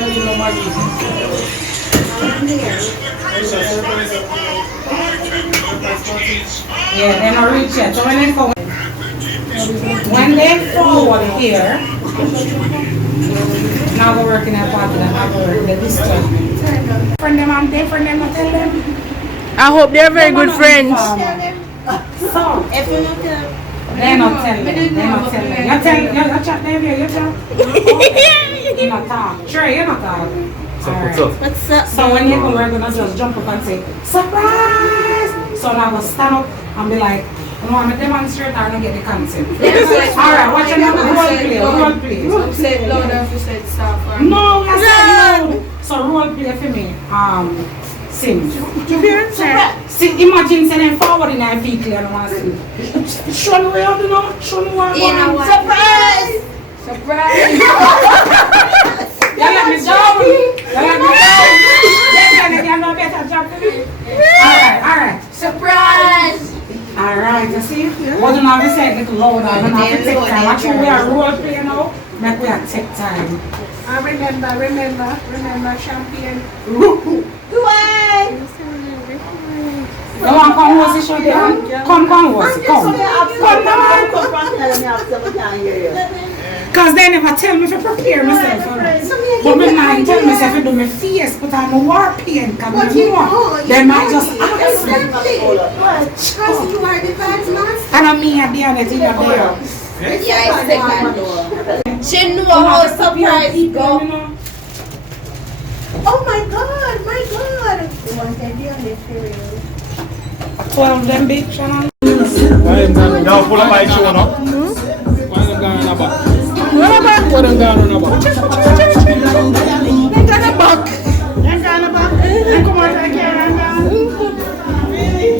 Yeah, they're not rich yet. So when they forward here, now we're working at part of them, now we're working at this time. Friend them, I'm there, friend them, I tell them. I hope they're very good friends. So, if you not tell they're not telling. They're not telling. You tell, you chat them here, you tell. You're not talk. Sure, you're not talk. Alright. What's up? So when you come, we're gonna just jump up and say, surprise! So now we'll stand up and be like, you want me to demonstrate or not get the concept? Alright, watch your number, role play. So say it louder if you say it stop. No, I said loud. So role play for me. Sing. Sing. Imagine saying forward in their feet clear and want to sing. Show me where you know. Show me what. Surprise! Surprise! You let me down. You let me down. You can do a better job for me. Alright. Surprise! Alright, you see? What do not we say a little louder? We don't have to take time. Actually, we are role play now. Make we have to take time. Remember champagne. Do I? You want to come host the show there? Come host it. Come. Because they never tell me to prepare myself. But when I tell myself to do my face, put on my war paint, because you know, they might just ask me. Because you are the vibes master. And I'm me at the end of the day. She knew how surprise go. Oh my god. You want to be on the cereal. 12 them big channel. Y'all pull up my show now. Why them going on a back? What them going on a back? They're gonna back. They come out like here and down. Really?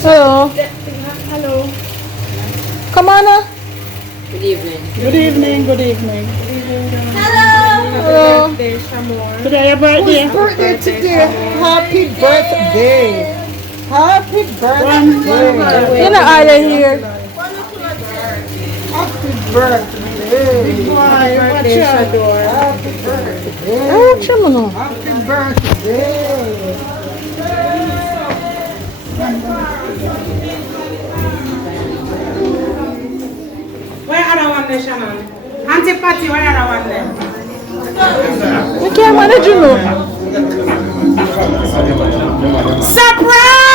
Hello. Come on. Good evening. Hello. Today your birthday. Whose birthday today? Happy birthday. Happy birthday. You know, are you here? Happy birthday. Happy birthday. Oh, chamo. Happy birthday. Where other one there, Shannon? Auntie Patty, where other one there? You can't manage, you know. Surprise!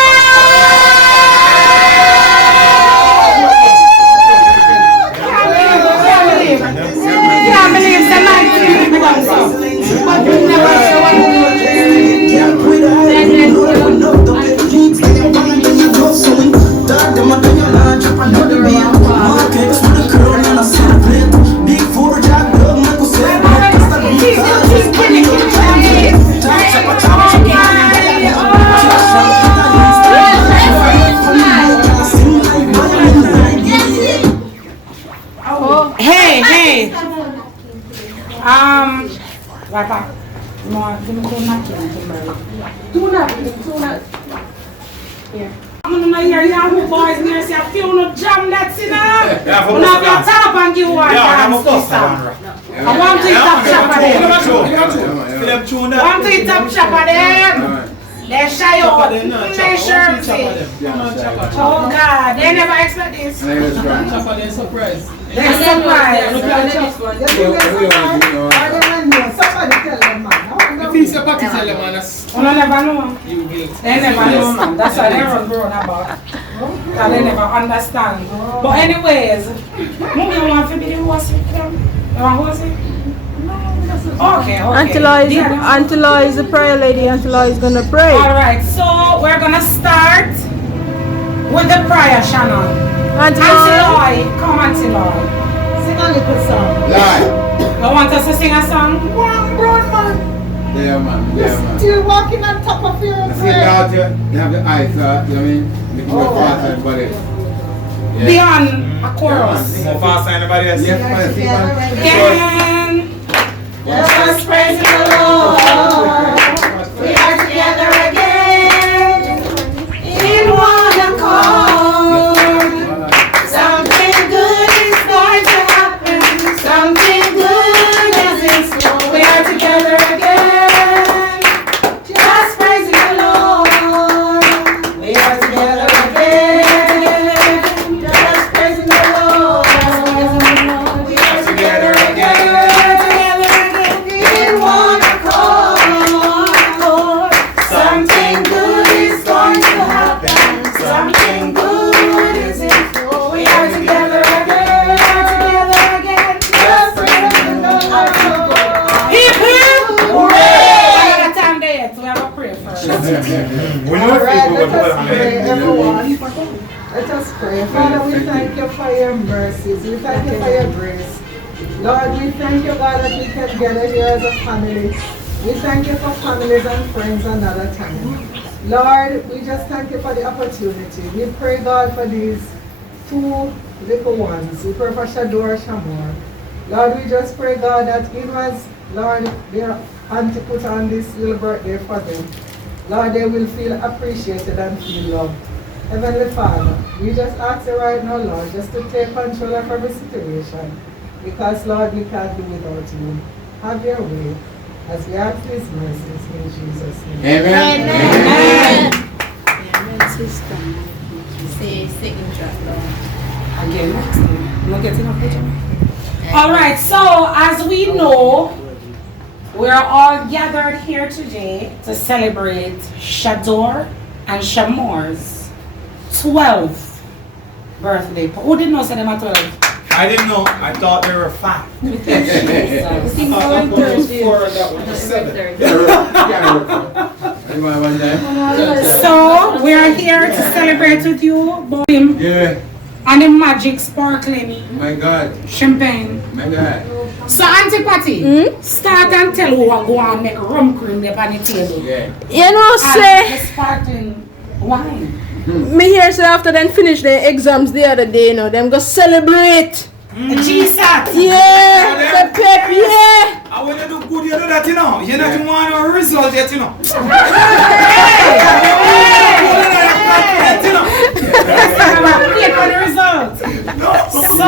Can't believe the night becomes so. But you never show what you Hey. Right back. More, give me 2 napkins. 2 napkins. Here. I'm gonna hear young boys in there say a few no jam that's in there. I'm gonna have your top and give one dance this time. I want to eat top chop of them. Want to eat top chop of them. They shy out. They sure say. Oh God, they never expect this. They're surprised. They're surprised. Somebody tell them, man. If he's a packet seller, man, that's... You never know. You will. They never know, man. That's why they run grown about. Because they never understand. But anyways, Mummy, you want to be the host with them? You want to host it? Okay. Auntie Law is the prayer lady. Auntie Law is gonna pray. Alright, so we're gonna start with the prayer, Shannon. Auntie Auntie Law. Loy, come Auntie Loy. Sing a little song. You want us to sing a song? One broad man. Yeah, man. Still walking on top of your See brain. now you have the eyes, you know what I mean? Make it go faster than everybody. Beyond a chorus. More fast than anybody else. Yes, man, see, man. And Let us praise the Lord. We are together again in one accord. Something good is going to happen. Something good is in store. We are together again. Just praising the Lord. We are together again. Just praising the Lord. We are together again. In one accord. Something good is going to happen. Something good is in store. We are together again. Just praising the Lord. hip hip! Hooray! Another time there, so we have a prayer first. We know Alright, people let will us put pray, it everyone. Let us pray. Father, we thank you for your mercies. We thank you for your grace. Lord, we thank you, God, that we can gather here as a family. We thank you for families and friends another time. Lord, we just thank you for the opportunity. We pray, God, for these two little ones. We pray for Shador and Shamor. Lord, we just pray, God, that it was, Lord, their auntie put on this little birthday for them. Lord, they will feel appreciated and feel loved. Heavenly Father, we just ask you right now, Lord, just to take control of every situation. Because, Lord, we can't do without you. Have your way as we ask these mercies in Jesus' name. Amen. Say signature. Again, I'm not getting a picture. Alright, so as we know, we're all gathered here today to celebrate Shador and Shamor's 12th birthday. Who didn't know say them at 12? I didn't know. I thought there were 5. So we are here to celebrate with you, boy, Yeah, and the magic sparkling my God, champagne. my God. So Auntie Patty, start and tell who are going to make rum cream there on the table. Yeah. You know, And say, the sparkling wine. me hear say after them finish their exams the other day, you know, them go celebrate. GSAT. Yeah, the pep, yeah. I want to do good, you do that, you know. You don't want a result yet, you know. Wait for the result. So,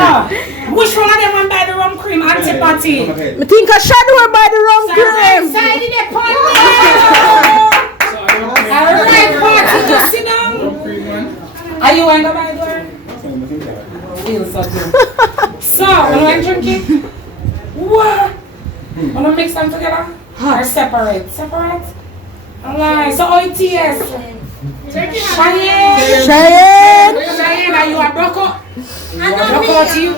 which one of them want buy the rum cream? Auntie Patty. I think I Shador by the rum cream. Excited the party. Alright, Patty, just sit down. Are you going to buy the one? Feels so good. So, when I'm drinking, what? When I mix them together? Or separate? Separate? Alright, so how it is? Cheyenne! Cheyenne, are you a broco? You a broco to you?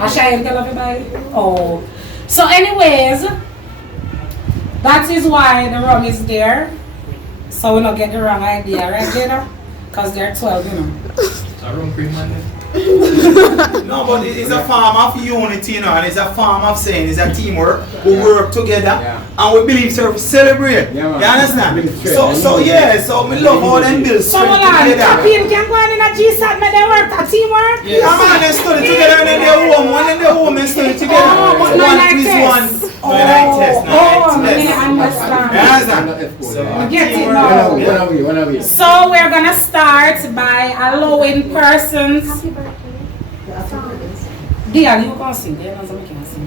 A Cheyenne tell everybody? Oh. So anyways, that is why the rum is there. So we don't get the wrong idea, right, Jada? Because they're 12, you know. No, but it's a form of unity, you know, and it's a form of saying it's a teamwork. We work together and we believe to celebrate. Yeah, man. You understand? So we love all them bills. So hold on, Captain can go on in a GSAT, but they work a teamwork? Yeah, man, they study together and then they home. One in the home and study together. Oh, but no one like quiz test. one. No like test. No like test. I understand. You understand? Get it One now. of you. So we're gonna start by allowing persons. Dion, you can sing. Dion knows I can sing.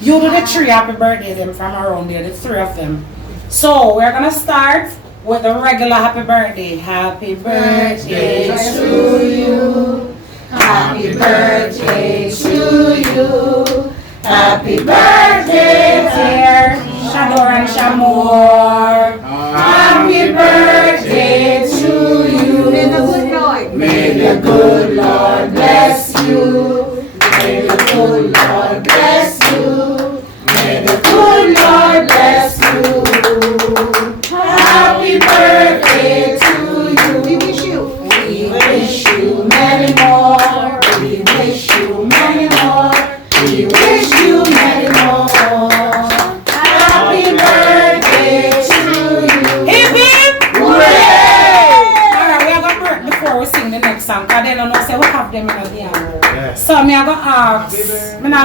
You do the 3 happy birthday them from around there, the 3 of them. So we're gonna start with the regular happy birthday. Happy birthday to you. Happy birthday to you. Happy birthday, dear Shador and Shamor. Happy birthday to you. May the good Lord bless you. May the good Lord bless you. May the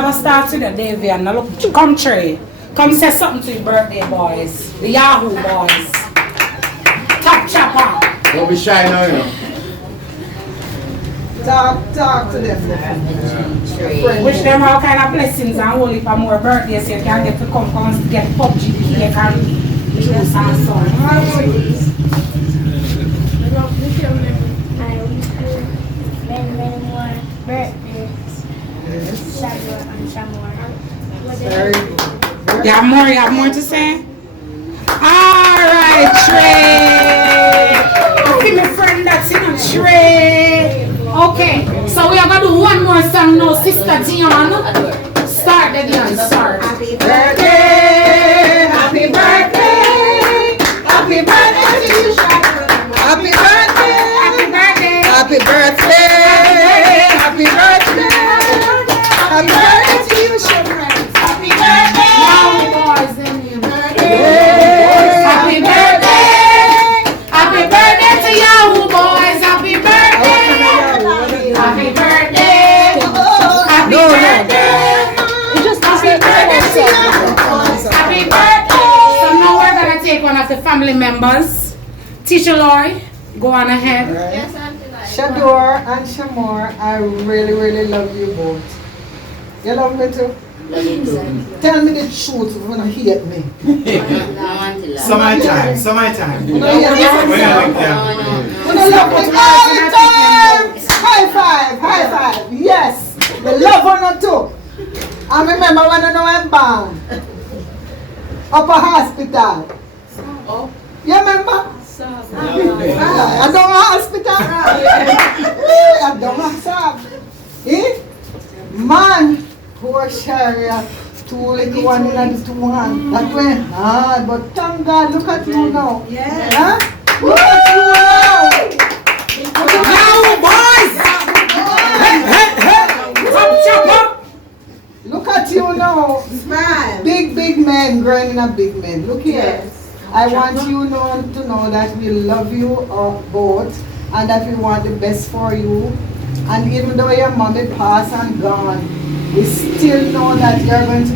gonna start with the Davian. Now look, come Trey. Come say something to your birthday boys. The Yahoo boys. Top chopper. Don't be shy now, you know. Talk to them. Wish them all kind of blessings and holy for more birthdays so you can get to come get PUBG cake and juice and so on. I wish you many more birthdays. Shamor and Shamor. Very good. You have more to say? Alright, Trey. I feel my friend that's in a Trey. Okay, so we are going to do one more song now, Sister Dion. Start the Dion, start. Happy birthday, happy birthday, happy birthday to you, happy birthday, Happy birthday. happy birthday, happy birthday, happy birthday to you, happy birthday, Now, boys, then you. happy birthday, Happy birthday to Yahoo boys. Happy birthday. Happy birthday. Happy birthday. Happy birthday to you. Happy birthday. So now we're gonna take one of the family members. Teacher Lori, go on ahead. Yes, Auntie Lai. Shador and Shamor, I really love you both. You love me too? Tell me the truth when you hate me. Summertime. When you hate me. When you like them. When you love me all the time. High five. Yes, the love one too. I remember when I went born. Up a hospital. You remember? I don't want hospital. I don't want sub. Man, poor Sharia, two little one in the two hands. That went hard, but thank God, look at you now. Yeah. Huh? Look at you now. Yahoo boys. Top chopper. Look at you now. Smile. Big man growing in a big man. Look here. I want you to know that we love you both and that we want the best for you. And even though your mommy passed and gone, we still know that you're going to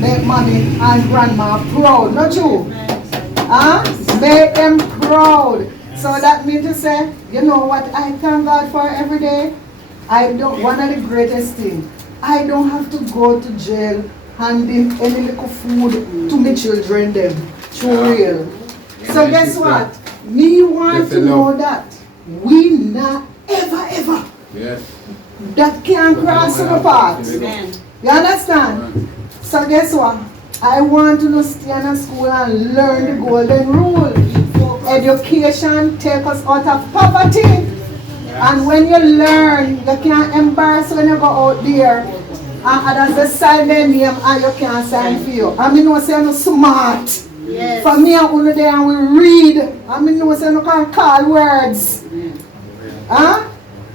make mommy and grandma proud. Not you? Huh? Make them proud. So that means to say, you know what I thank God for every day? One of the greatest things, I don't have to go to jail handing any little food to my children them. True real. So guess what? Me want to know that we not ever Yes. that can cross our path. You understand? So guess what? I want to stay in a school and learn the golden rule. Education takes us out of poverty. And when you learn, you can't embarrass when you go out there. And others they sign their name and you can't sign for you. I mean, no say I'm smart. Yes. For me and you there and we read. I mean, no say you can call words. Huh?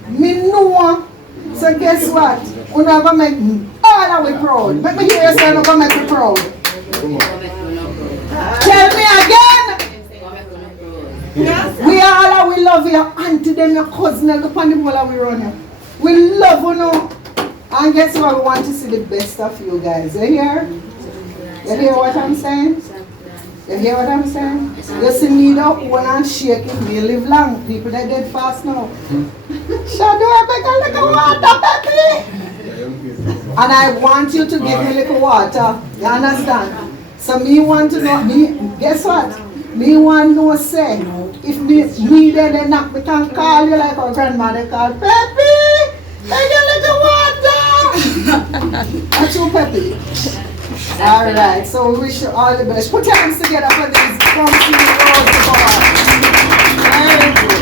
Me know. So guess what? You're not going to make all of we proud. Let me hear you say you're not going to make me proud. Tell me again. We all we love your auntie, them, your cousin, and the pandibola we run you. We love you now. And guess what? We want to see the best of you guys. You hear? You hear what I'm saying? You hear what I'm saying? You see me up one and shake it. We live long. People that dead fast now. Shadow, I beg a little water, baby. And I want you to give me a little water. You understand? So me want to know, guess what? Me want to know, say, if me then knock, me can call you like our grandmother called Peppy. Take a little water. That's you, Peppy. Alright, so we wish you all the best. Put your hands together for these bumpy rose boys. Very good.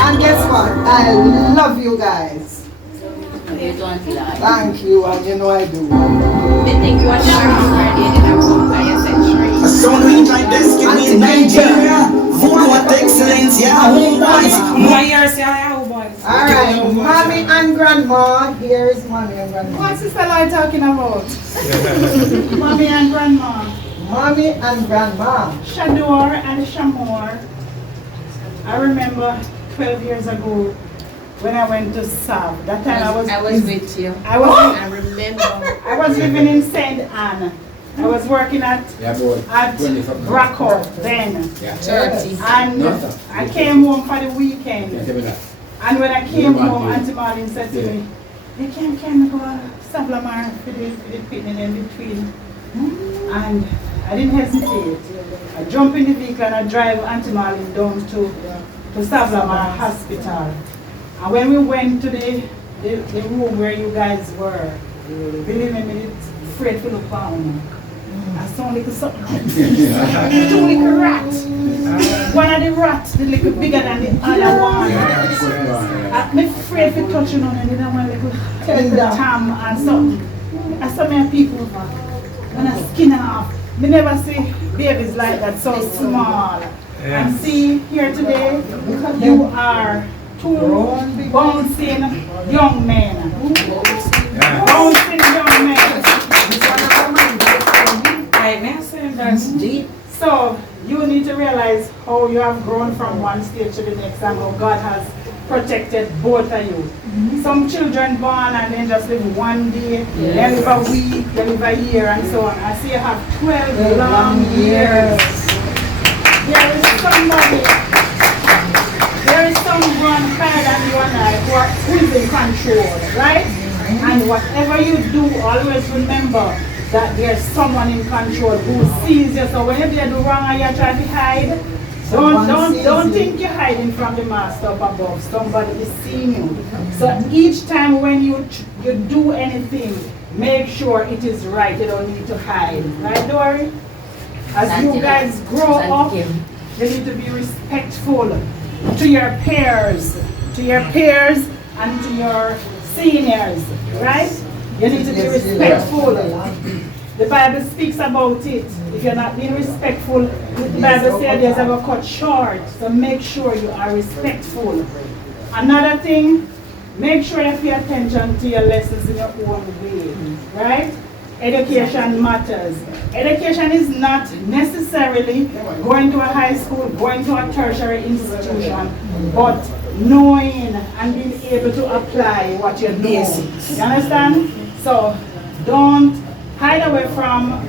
And guess what? I love you guys. Thank you, and you know I do. A sound we like this, give me Nigeria. Voodoo at excellence, yeah, home boys. More years, Yahoo boys. Alright, mommy and grandma. Here is mommy and grandma. What's this fella talking about? Mommy and grandma. Mommy and grandma. Shador and Shamor. I remember 12 years ago when I went to serve. That time I was with you. I was I remember. I was living in St. Anne. I was working at Bracco then. 30. And I came home for the weekend. And when I came home, Auntie Marlene said to me, you can't go to Savlamar for the picnic in between. And I didn't hesitate. I jump in the vehicle and I drive Auntie Marlene down to Savlamar Hospital. And when we went to the room where you guys were, believe me, it's afraid to look down. I saw like something. Two little rats. One of the rats, the little bigger than the other one. I'm afraid to touch on it. I want to tell the tam and something. I saw many people when I skin off. We never see babies like that, so small. And see here today, you are two bouncing young men. Bouncing young men. That's deep. So you need to realize how you have grown from one stage to the next and how God has protected both of you. Some children born and then just live one day, they live a week, they live a year and so on. I see you have 12 long years. There is someone higher than you and I who is in control, right? And whatever you do, always remember that there's someone in control who sees you. So when you do wrong and you try to hide, don't think you're hiding from the master up above. Somebody is seeing you. So each time when you do anything, make sure it is right. You don't need to hide. Right, Dory? As you guys grow up, you need to be respectful to your peers and to your seniors, right? You need to be respectful. The Bible speaks about it. If you're not being respectful, the Bible says there's ever cut short. So make sure you are respectful. Another thing, make sure you pay attention to your lessons in your own way, right? Education matters. Education is not necessarily going to a high school, going to a tertiary institution, but knowing and being able to apply what you know. You understand? So don't hide away from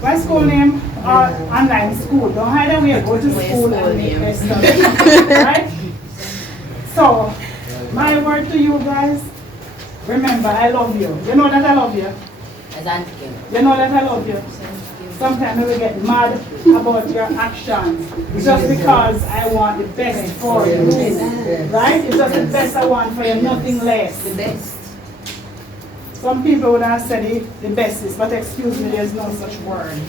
what school name or online school. Don't hide away, go to school and make best study. Right? So my word to you guys, remember I love you. You know that I love you. You know that I love you. Sometimes we get mad about your actions just because I want the best for you. Right? It's just the best I want for you, nothing less. The best. Some people would have said it the bestest, but excuse me, there's no such word.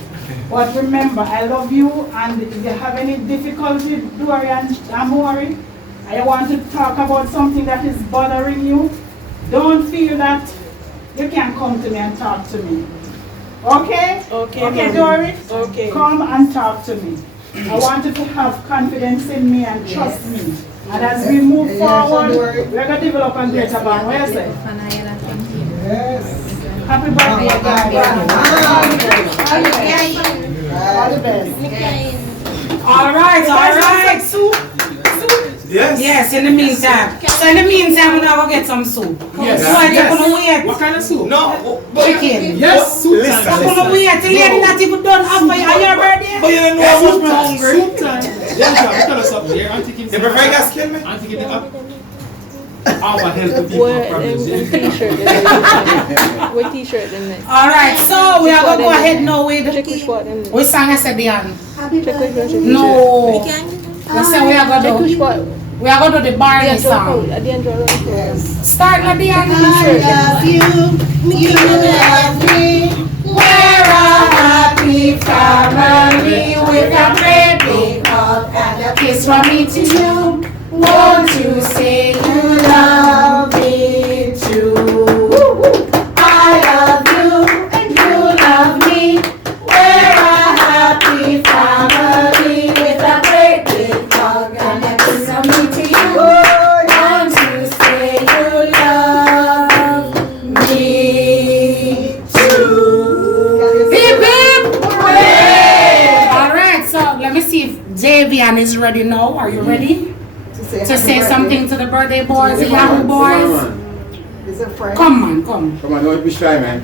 But remember, I love you, and if you have any difficulty, Dory and Amori, I want to talk about something that is bothering you, don't feel that you can come to me and talk to me. Okay? Okay, Dory? Okay. Come and talk to me. I want you to have confidence in me and trust me. And as we move forward, we're going to develop a greater bond. What do you say? Yes. Happy birthday, all the best. All right. Yes, in the meantime. So in the meantime, we're going to get some soup. Yes. So you're going to wait. What kind of soup? No. Chicken. Yes, soup. You're going to wait till you're not even done after your birthday. But you don't know how much I'm hungry. Soup time. Yeah, tell us something here. Auntie Kim. You prefer you guys kill me? Auntie Kim, our help the people problems. What t-shirt them next? All right, so we are going to go ahead now with what song I said beyond. No. We say we are going to do the Barney song. Start at the end. I love you, you love me. We're a happy family with a great big hug and a kiss from me to you. Won't you say you love me too? I love you and you love me. We're a happy family with a great big hug and a kiss from me to you. Won't you say you love me too? Beep beep! Hooray! Alright, so let me see if Javian is ready now. Are you ready? to say something to the birthday boys, the Yahoo boys. Is a friend. Come on, come. Come on, don't be shy, man.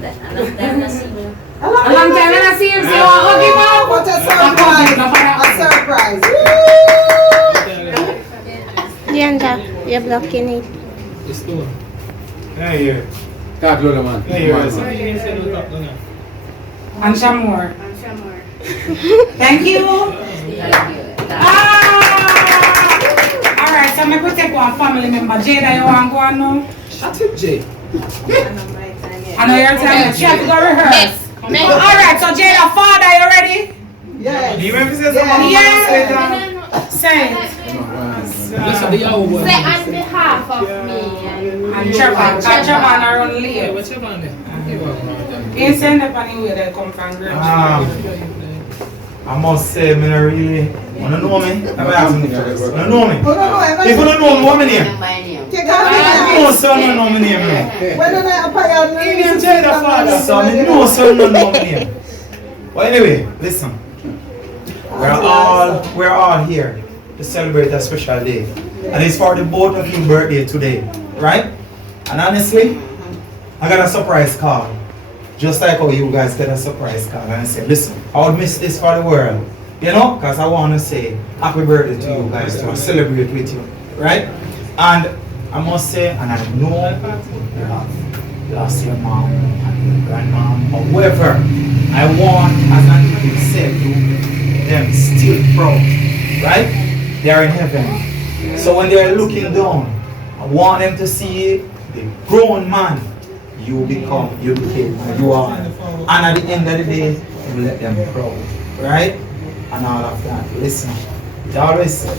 A long time when I see him, say, oh, hug him out. What a surprise. A surprise. Dianda, you're blocking it. It's two. Yeah. Talk louder, man. And some more. Thank you. Alright, so I'm going to take one family member. Jada, you want to go on now? Shut up, Jay. I know you're telling me. She have to go rehearse. Alright, so Jada, father, you ready? Yes. Do you remember say something? Yeah. Say it. Listen to your boy. Say on behalf of me And Chaban are on leave. What's your man there? He send up anywhere they come from. I must say, I don't really wanna know me. I'm asking you first. Wanna know me? If you don't know me, what my name? Take off No, sir, I don't know my name. When I appear, Even Jada father, son, no, sir, I don't know my name. Well, anyway, listen. We're all here to celebrate a special day, and it's for the both of your birthday today, right? And honestly, I got a surprise call. Just like how you guys get a surprise call, and I say, listen, I would miss this for the world, you know, because I want to say happy birthday to you guys, to celebrate with you, right? And I must say, and I know you have lost your mom and your grandmom or whoever, I want, as Andy said, to them still proud, right? They are in heaven. So when they are looking down, I want them to see the grown man you became, you are. And at the end of the day, you let them proud, right? And all of that. Listen, they always say,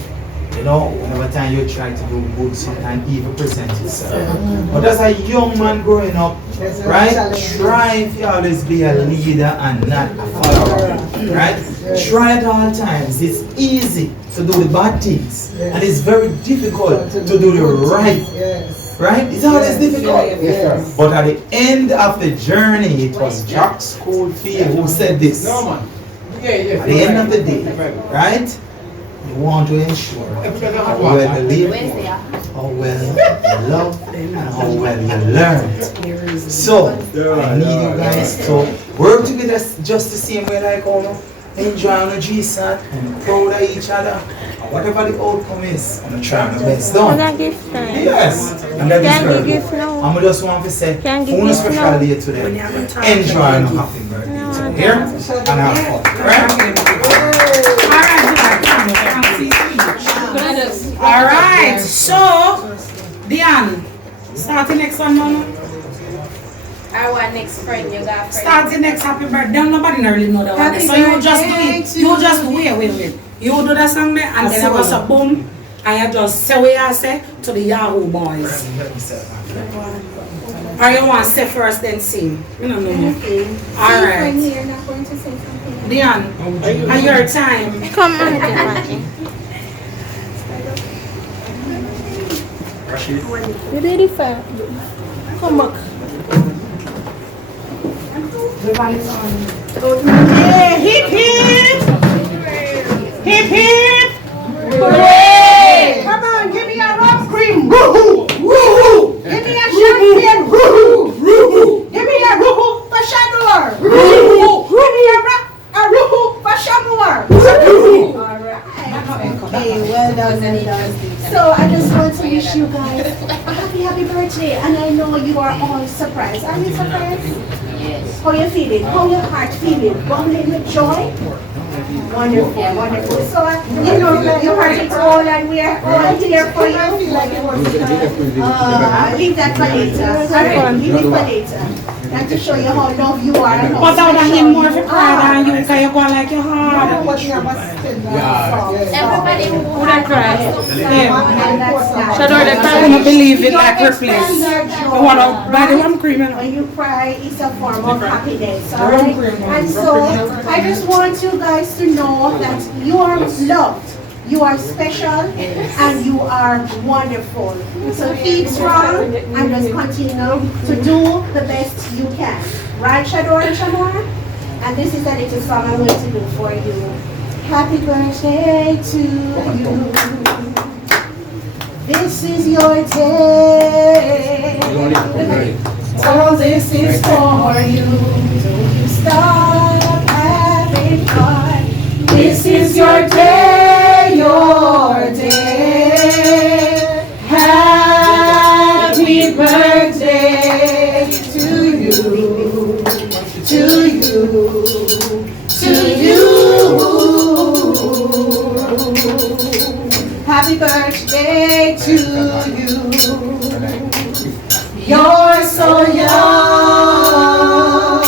you know, whenever time you try to do good, sometimes evil present yourself. But as a young man growing up, right, try to always be a leader and not a follower, right? Try at all times. It's easy to do the bad things, and it's very difficult to do the right. Right? It's always difficult. But at the end of the journey, it was Jack Schoolfield who said this. At the end of the day, right? You want to ensure how well you live, how well you love, and how well you learn. So, I need you guys to work together just the same way like all. Enjoy on the G-Sat and proud of each other. Whatever the outcome is, I'm trying my best done. Yes, and that is very good. I'm just want to say, on a special day today, enjoy and happy birthday today. Here and have fun. Alright, so Diane, start the next one, Mama. Our next friend, you got friend. Start the next happy birthday. Nobody really know that one. So you just do it. You just do it. Wait. You do that song there and then I go so boom and you just say what you say to the Yahoo boys. Or you want to say first then sing? You don't know. Alright. Diane, and your time. Come on, you ready for? Come back. Yeah, hip hip! Hip hip! Hooray! Come on, give me a rough cream. Woohoo! Woohoo! Give me a champagne. Woohoo! Woohoo! Give me a woohoo for Shador. Woohoo! Give me a woohoo for Shamor. Woohoo! Alright. Okay, well done. So I just want to wish you guys a happy birthday, and I know you are all surprised. Are you surprised? Yes. How you feeling? How your heart feeling? Bubbling with joy? Wonderful. So you know that your heart is all, and we are all here for you. I'll leave that for later. Alright, leave it for later. And to show you how love you are. But I want him more to cry than you, because you go like your heart. Everybody who would cry. Shador, I can't believe it like her place. You want to buy the one cream. When you cry, it's a form of happiness, alright? And so, I just want you guys to know that you are loved, you are special, and you are wonderful. So keep strong and just continue to do the best you can. Right, Shador and Shamor? And this is a little song I'm going to do for you. Happy birthday to you. This is your day. All this is for you. Don't you stop having fun. This is your day, your day. Happy birthday to you, to you, to you. Happy birthday to you. You're so young.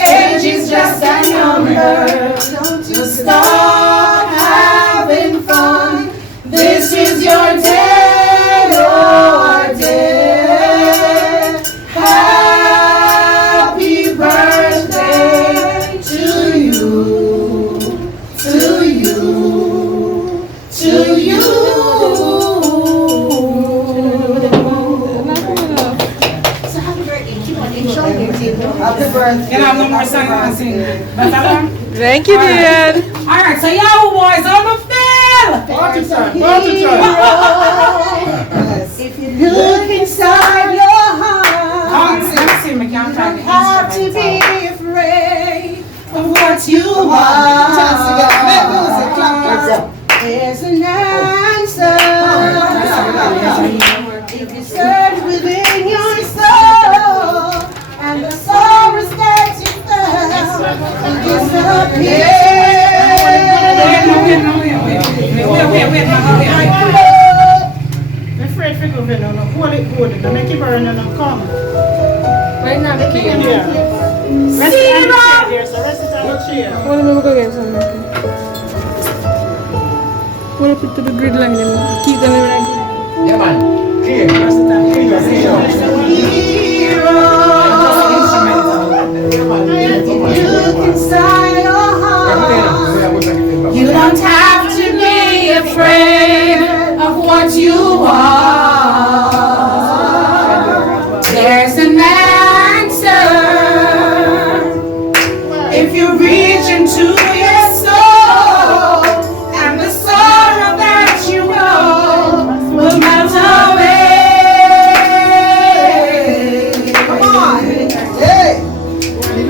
Age is just a number. Don't you stop having fun. This is your day, your day. Happy birthday to you, to you, to you. So happy birthday. Keep on enjoying it. Happy birthday. You have no more songs to sing. But that one? Thank you, dear. Alright, so Yahoo boys, how do you feel? Party time, party time. If you look inside your heart, Let me see, I can't try you have to be afraid of what you are. There's an answer. If you search within your soul, and the sorrows that you felt will disappear. I'm afraid to go in and hold it good. And make it burn and come. Why not? Yeah. Rest it on the chair there, so rest it on the chair. What am I going to get some? What I put to the grid line and keep them like Yeah, man. Clear. Rest it on the chair. Look inside your heart. You don't have to be afraid of what you are. There's an answer. If you reach into your soul, and the sorrow that you know will melt away. Come on. Hey.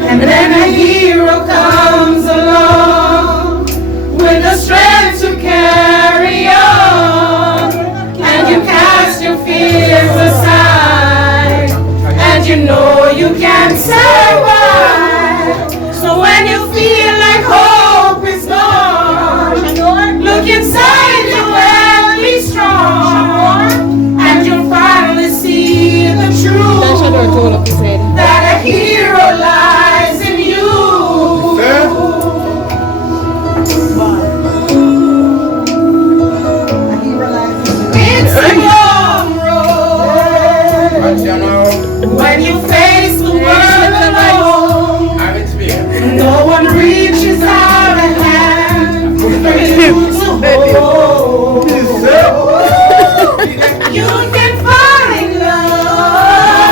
And then a hero comes along with the strength to carry on, and you cast your fears aside, and you know you can survive. So when you feel like hope is gone, look inside you and be strong, and you'll finally see the truth that a hero lies in you. It's a long road when you face the world alone. No one reaches out a hand for you to hold. You can find love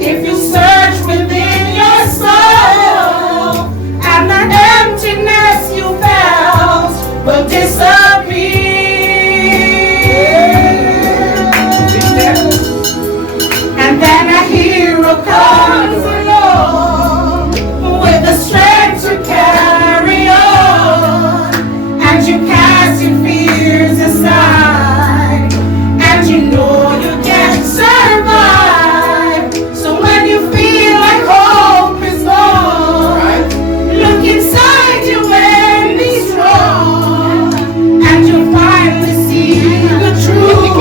if you search within your soul, and the emptiness you felt will disappear. And then a hero comes along with the strength to carry on, and you cast your fears aside, and you know you can survive. So when you feel like hope is gone, look inside you and be strong, and you'll finally see the truth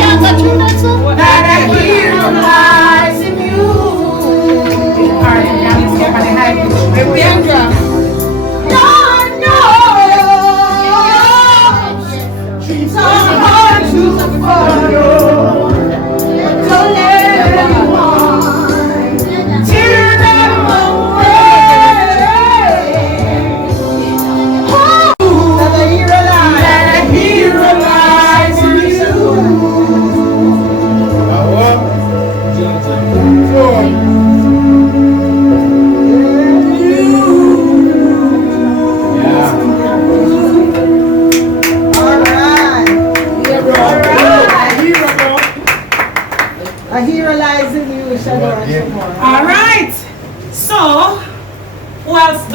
that a hero lies in you. God knows dreams are hard to follow. Don't let anyone tear them away. That a hero lies in you. All right.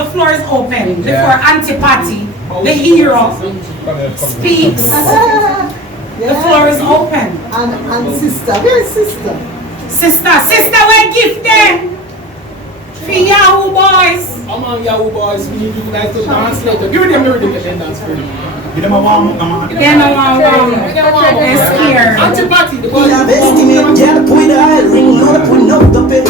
the floor is open before Antipati, the hero, speaks. The floor is open. And sister, where's sister? Sister, where gift them? For Yahoo boys. I'm on Yahoo boys. We need you guys to dance later. Give them the rhythm and then dance for them. Give them a warm up, man. They're no warm. They're scared. Antipati, the We have estimate, yeah, put the eye ring, load up, we know the pay.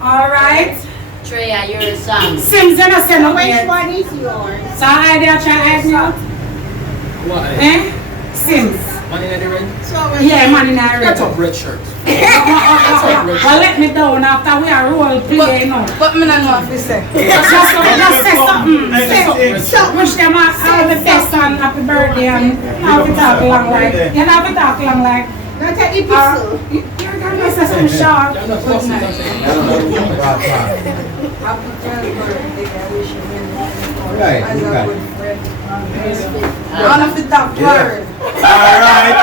Alright. Treya, you're a song. Sims, you know, say no Which yet. one is yours? So I idea try ask you. What? Eh? Sims. Money in the red? Yeah, man in a red. That's a red shirt. Well, let me down after we are role play, you know. But me not know what to say. Just say something. Wish them all the best and happy birthday and have to talk long like. You have to talk long like. Not take the pistol. You're gonna say some short. I'm not fussing on Happy birthday, I wish you many. Right, As you a got good it. friend. One of the top word. Alright.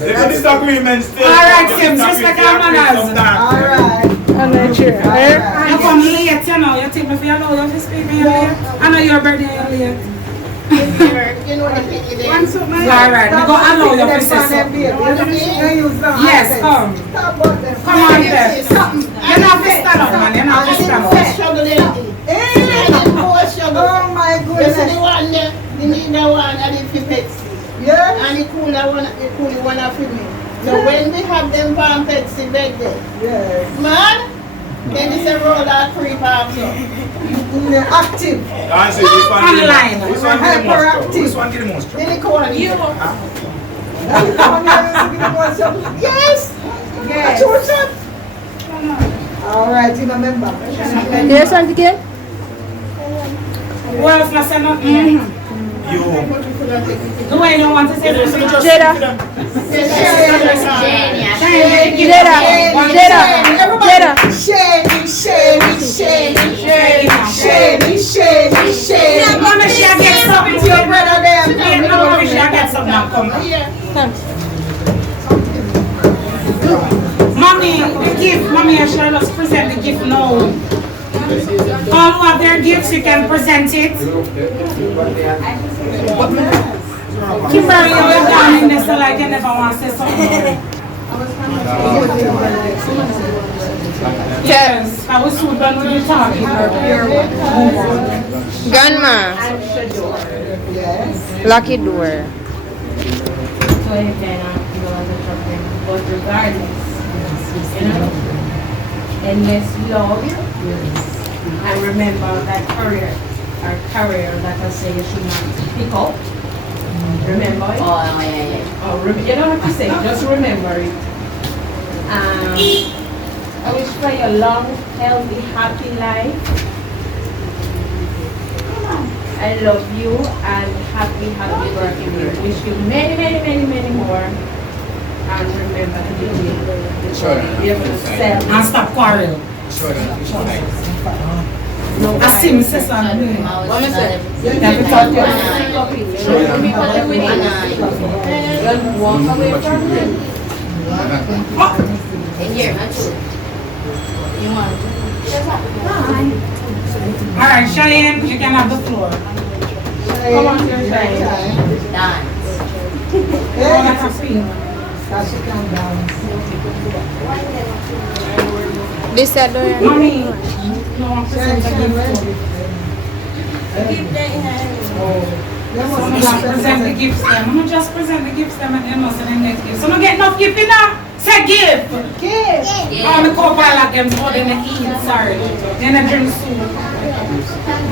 The disagreement still. Alright, Sims, respect our manners. Alright. And then cheer. You come late, you know. You take me for your love, you speak me, you're late. I know your birthday, you're late. You know the thing is Alright, we go allow you to say something. Yes, come. Come on, Pep. You're not to stand up, man. You're not to stand up. Oh my goodness. the need the one and the Pepsi. Yeah. And the cooler one for me. So when we have them from Pepsi birthday, Yes. man, then it's a roll of creep also. They're active. Answer this one. Online. This one get the most. This one get the most. Then the corner. Now you come on here and give me one shot. Yes. Yes. Two shots. All right, you remember. Yes, Auntie Kay? Who else not say nothing? You. The way you want to say something? Jada. Jada. Yeah, Mama, she get something to your brother there. Yeah, no, she get something now. Come. Mommy, the gift. Mommy, I shall just present the gift now. All who have their gifts, you can present it. Kimberly, you're down in this like you never want to say something. Yes, I was so done with you talking. Grandma, Yes. lucky door. But regardless, you know, and let's love and remember that career that I say you should not pick up. Remember it? Oh, yeah. Oh, you don't have to say it, just remember it. I wish for you a long, healthy, happy life. I love you and happy birthday. Wish you many more. And remember to be able to sell. And stop quarrel. I see me say something. Walk away from him. Alright, Cheyenne, you can have the floor. Come on, Cheyenne. She can dance. This side door. Mommy, no one present the gift. I'm just present the gifts them. I'm just present the gifts them and then also the next gift. So don't get enough gift in there. Say gift. Give. All the couple like them more than they eat, sorry. Then they drink soup.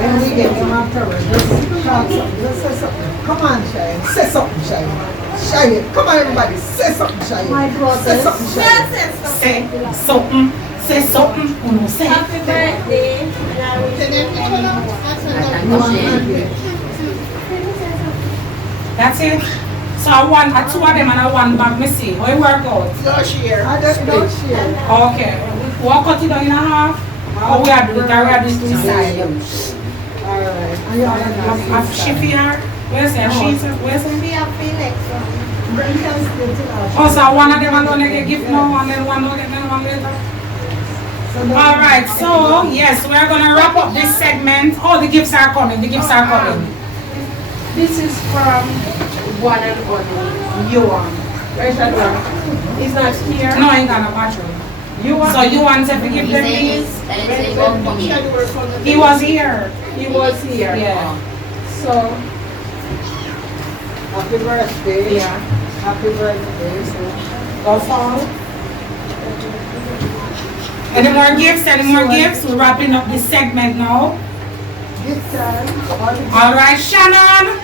Then we get them afterwards. Just talk something. Just say something. Come on, Cheyenne. Say something, Cheyenne. Cheyenne. Come on, everybody. Say something, Cheyenne. My brother. Say something, Cheyenne. Say something. Say something. Uno say. Happy birthday. You want to That's it? So I want two of them and I want back, me see. How it work out? No share. I don't share. Okay. What cut it down in a half? How we are doing it? We are doing two sides. Alright. Shift here. Where's that? Where's that? We have Felix. Oh, so one of them are going to get gift now and then one will get one later? Alright, so yes, we are going to wrap up this segment. Oh, the gifts are coming. The gifts are coming. This is from one and only Yuan. Where's that one? He's not here. No, I ain't got no battery. So you want to give them these? He was here. He was here. Yeah. So, Happy birthday. yeah. Happy birthday. Go Paarl. Any more gifts? Any more gifts? We're wrapping up this segment now. Gift time. All right, Shannon.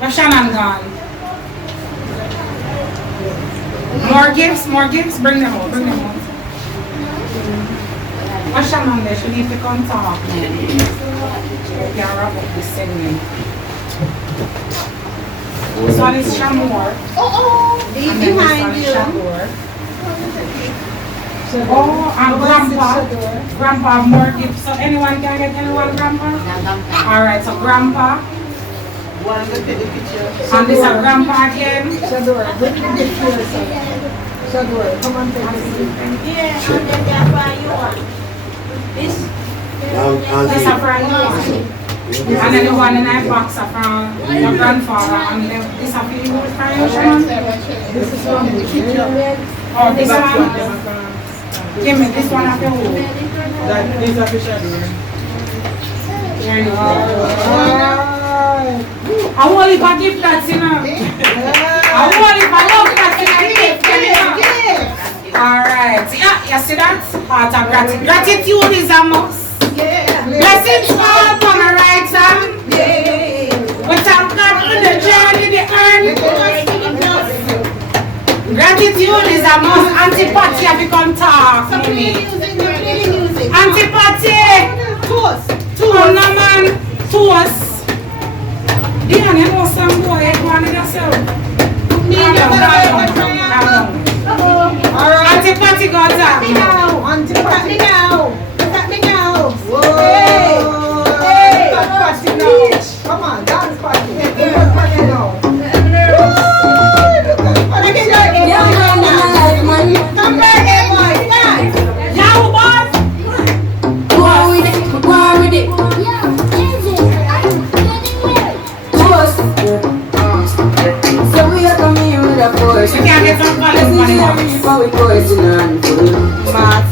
Where's Shannon gone? More gifts, more gifts. Bring them out, bring them out. Where's Shannon there? She needs to come talk. We can wrap up this segment. This one is Shamor. He's And then behind this you. one is Shador. Oh, and Grandpa. Grandpa have more gifts. So anyone can get anyone, Grandpa? Alright, so Grandpa. One look at the picture. And this is Grandpa again. Shador, bring the gift to your son. Shador, come and take it. Yeah, and then that's why you want. This. This is from you. And then the one in that box are from your grandfather. And then this is from you, Shaman. This is from the Oh, this one. Give me this one of your who? That is official. Here you go. Alright. I want if I give that, you know. I want if I love that, you know. Alright. Yeah, you see that? Heart of gratitude. Gratitude is a must. Blessings fall upon the right hand. We thank God for the journey, the earn. Gratitude is a must. Antipathy have become talk. Antipathy. Toast. Oh no man. Toast. Diane, you know some boy, you want it yourself. Alright. Antipathy goes up. Antipathy now. Whoa. Hey. Party now. Come on, dance party. Party now. Come back, boy. Now, boss. Go with it, go with it. So we are coming here with a force. You can't get some fun this money now. But we poison and full. Mass.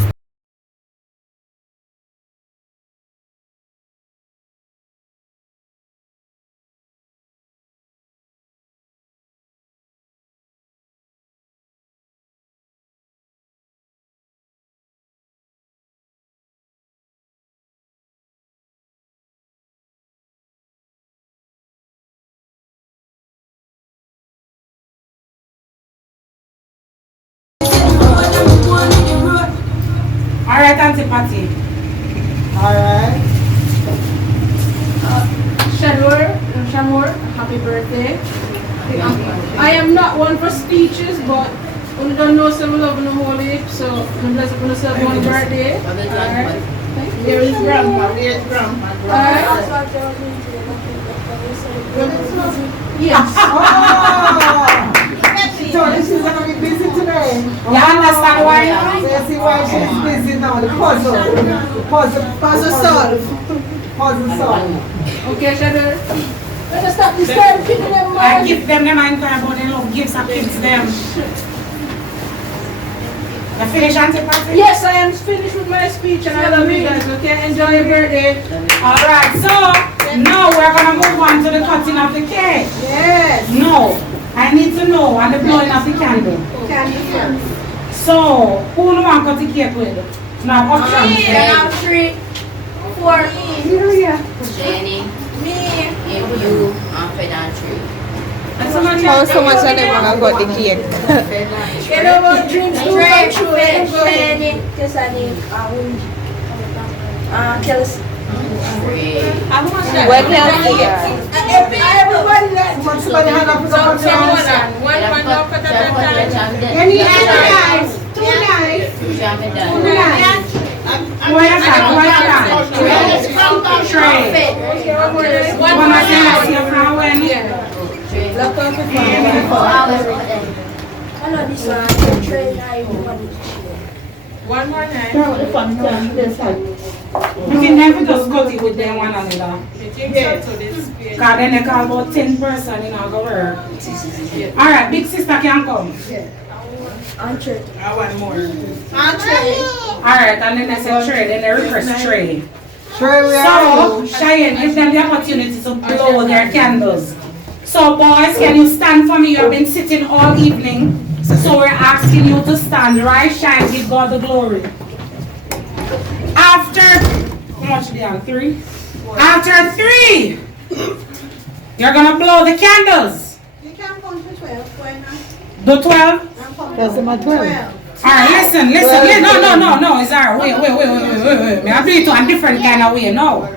Alright, Antipathy. Alright. Shamor, happy birthday. I am not one for speeches, but when don't know some love in the whole heap, so I'm blessed for myself on birthday. Alright. Here is Grandma. Here's Grandma. Alright. Yes. Oh! She told me she's going to be busy today. You understand why? So you see why she's busy now. The puzzle. Puzzle solved. Puzzle solved. Okay, Shadow. Let us stop this time. Give them I money. give them the mind about the love gifts I give to them. You finish, Antipathy? Yes, I am finished with my speech and I love you guys. Okay, enjoy your birthday. Alright, so now we're going to move on to the cutting of the cake. Yes. No, I need to know and the blowing of the candle. Candy. So, who no want to cut the cake with? Now, options. Yeah, 3, 4. Jenny, me, if you, and Fed and Tree. How so much of them want to got the cake? You know what dreams do come true. Tell us. Tree. Well, healthy. Everybody likes everybody hand up to One man now cut at a time. Any knife? Two knives. Two knives. Why is that? Tray. One more time, see if now when. One more knife. You can never just cut it with them one another. Because then they call about 10 person, you know, go work. Alright, big sister can come. I want more. Alright, and then they say tray, then they request tray. Trey, So, Cheyenne, give them the opportunity to blow their candles. So, boys, can you stand for me? You have been sitting all evening. So, we're asking you to stand. Right, shine, give God the glory. After, how much do you have? 3? After 3, you're going to blow the candles. You can count to 12. Why not? The 12? That's my 12. Alright, listen. No, it's alright. Wait. Me I do it to a different kind of way now.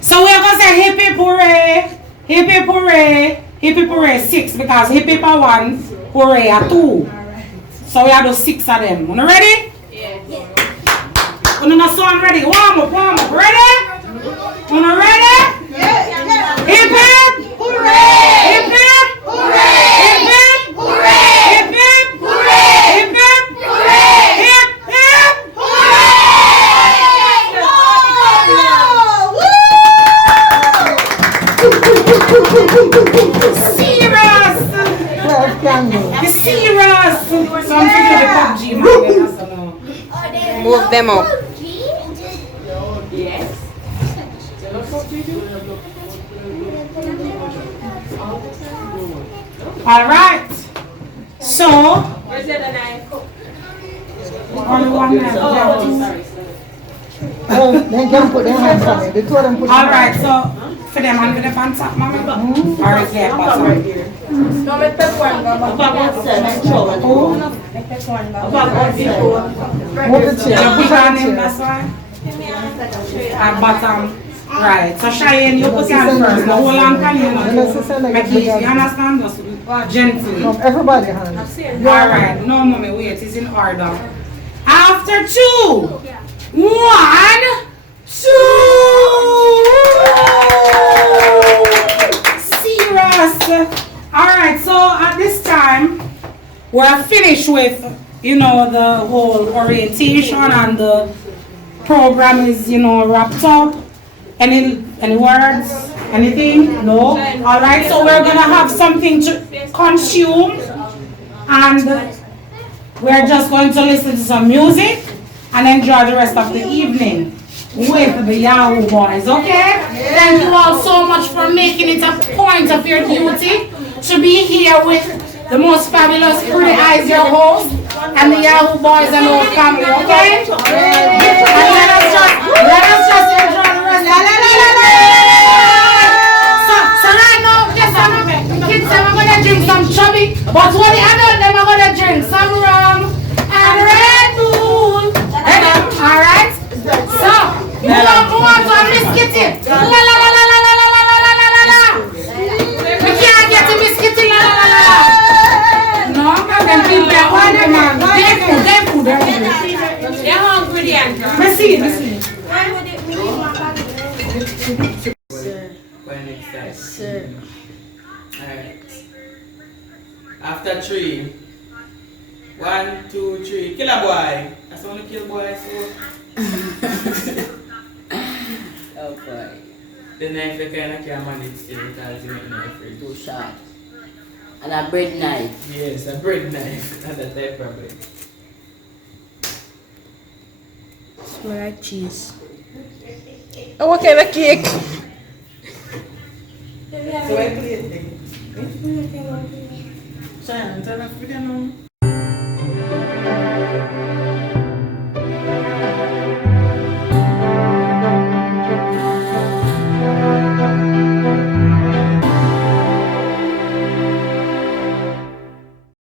So we're going to say hip hip hooray, hip hip hooray, hip hip hooray 6 because hip hip are 1, hooray are 2. So we have those 6 of them. You ready? Yeah. You know so I'm ready. Warm up. Ready? You ready? Yeah. Hip hip hooray, hip hip hooray, hip hip hooray, hip hip hooray, hip hip hooray, hip hip hooray! Serious! It's serious! So I'm thinking the PUBG man. Move them up. Yes. Alright. So Where's the other knife? only one man. They can put their hands on it. The two of them put their Alright, hands so for them hand with the pants up, mommy. Or is there bottom? No, me pick one. Go back outside. Me pick one. Go back outside. Move the chair. You put on him, that's why? At bottom. Right. So Cheyenne, you put your hand first. Now hold on, can you know? Make it easy. You understand? Just gently. From everybody hands. Alright. No, mommy, wait. It's in order. After 2, 1, 2. Serious. Alright, so at this time, we're finished with, you know, the whole orientation and the program is, you know, wrapped up. Any words? Anything? No? Alright, so we're gonna have something to consume and we're just going to listen to some music and enjoy the rest of the evening with the Yahoo boys, okay? Thank you all so much for making it a point of your duty to be here with the most fabulous Pretty Eyes, your host, and the Yahoo boys and our family, okay? And let us just enjoy the rest of the So right now, guess what? Kids say we're gonna drink some chubby, but what the adults them are gonna drink some rum and Red Bull. Alright? So, who want to biscuit it? La la la la la la la la la la la la. We can't get a biscuit in la la la la. No, man, them people are hungry, man. They food. They're hungry, Andrew. Let's see. When next time? Sir. Alright. After 3. 1, 2, 3. Kill a boy. That's only kill boy, so. Oh boy. The knife you kind of can't manage still because you make knife ready. Too sharp. And a bread knife. Yes, a bread knife. And a type of bread. Smell like cheese. Oh, what kind of cake? So I play it. Cheyenne, turn off video now.